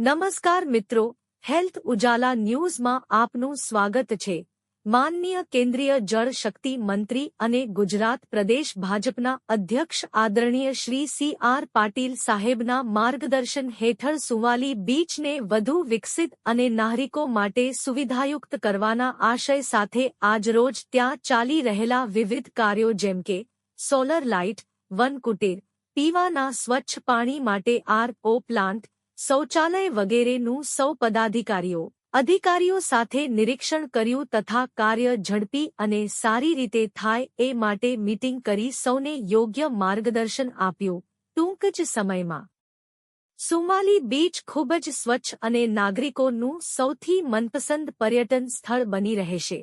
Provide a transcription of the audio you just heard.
નમસ્કાર મિત્રો, હેલ્થ ઉજાલા ન્યૂઝમાં આપનું સ્વાગત છે। માનનીય કેન્દ્રીય જળ શક્તિ મંત્રી અને ગુજરાત પ્રદેશ ભાજપના અધ્યક્ષ આદરણીય શ્રી સી.આર. પાટીલ સાહેબના માર્ગદર્શન હેઠળ સુવાલી બીચને વધુ વિકસિત અને નાગરિકો માટે સુવિધાયુક્ત કરવાના આશય સાથે આજરોજ ત્યાં ચાલી રહેલા વિવિધ કાર્યો જેમ કે સોલર લાઇટ, વન કુટીર, પીવાના સ્વચ્છ પાણી માટે આર.ઓ. પ્લાન્ટ, શૌચાલય વગેરેનું સૌ પદાધિકારીઓ અધિકારીઓ સાથે નિરીક્ષણ કર્યું તથા કાર્ય ઝડપી અને સારી રીતે થાય એ માટે મીટિંગ કરી સૌને યોગ્ય માર્ગદર્શન આપ્યું। ટૂંક જ સમયમાં સુવાલી બીચ ખૂબ જ સ્વચ્છ અને નાગરિકોનું સૌથી મનપસંદ પર્યટન સ્થળ બની રહેશે।